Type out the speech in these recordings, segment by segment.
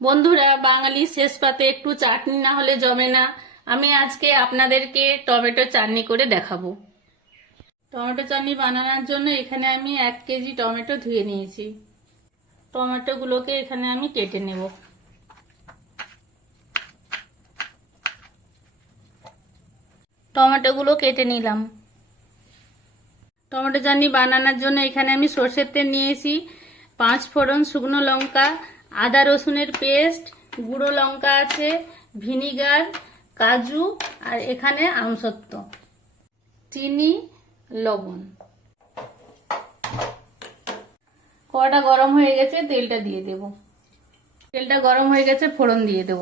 বন্ধুরা, বাঙালি শেষ পাতে একটু চাটনি না হলে জমে না। আমি আজকে আপনাদেরকে টমেটো চাটনি করে দেখাবো। টমেটো চাটনি বানানোর জন্য এখানে আমি 1 কেজি টমেটো ধুয়ে নিয়েছি। টমেটোগুলোকে এখানে আমি কেটে নেব। টমেটোগুলো কেটে নিলাম। টমেটো চাটনি বানানোর জন্য এখানে আমি সরষের তেল নিয়েছি, 5 ফোড়ন, শুকনো লঙ্কা, আদা রসুনের পেস্ট, গুঁড়ো লঙ্কা আছে, ভিনিগার, কাজু, আর এখানে আমসত্ব, চিনি, লবণ। কড়াটা গরম হয়ে গেছে, তেলটা দিয়ে দেব। তেলটা গরম হয়ে গেছে, ফোড়ন দিয়ে দেব।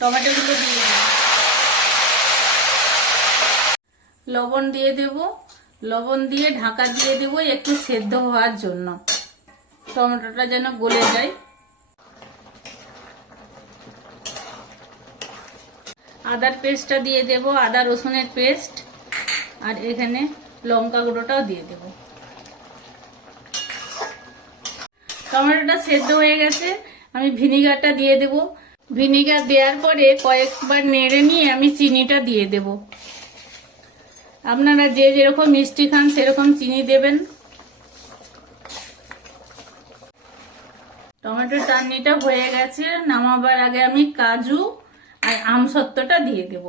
টমেটোগুলো দিয়ে দেব। লবণ দিয়ে দেব। লবণ দিয়ে ঢাকা দিয়ে দেব একটু সেদ্ধ হওয়ার জন্য, টমেটোটা যেন গলে যায়। আদার পেস্টটা দিয়ে দেব, আদা রসুনের পেস্ট, আর এখানে লঙ্কা গুঁড়োটাও দিয়ে দেব। টমেটোটা সেদ্ধ হয়ে গেছে, আমি ভিনিগারটা দিয়ে দেব। ভিনিগার দেওয়ার পরে কয়েকবার নেড়ে নিয়ে আমি চিনিটা দিয়ে দেব। আপনারা যে যেরকম মিষ্টি খান সেরকম চিনি দেবেন। টমেটোর চাটনিটা হয়ে গেছে, নামাবার আগে আমি কাজু আর আমসত্ত্বটা দিয়ে দেব।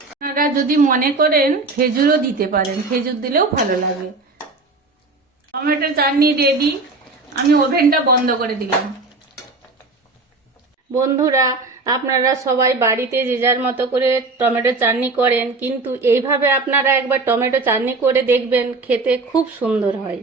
আপনারা যদি মনে করেন খেজুরও দিতে পারেন, খেজুর দিলেও ভালো লাগে। টমেটো চাটনি রেডি। আমি ওভেনটা বন্ধ করে দিলাম। বন্ধুরা, আপনারা সবাই বাড়িতে যে যার মতো করে টমেটো চাটনি করেন, কিন্তু এইভাবে আপনারা একবার টমেটো চাটনি করে দেখবেন, খেতে খুব সুন্দর হয়।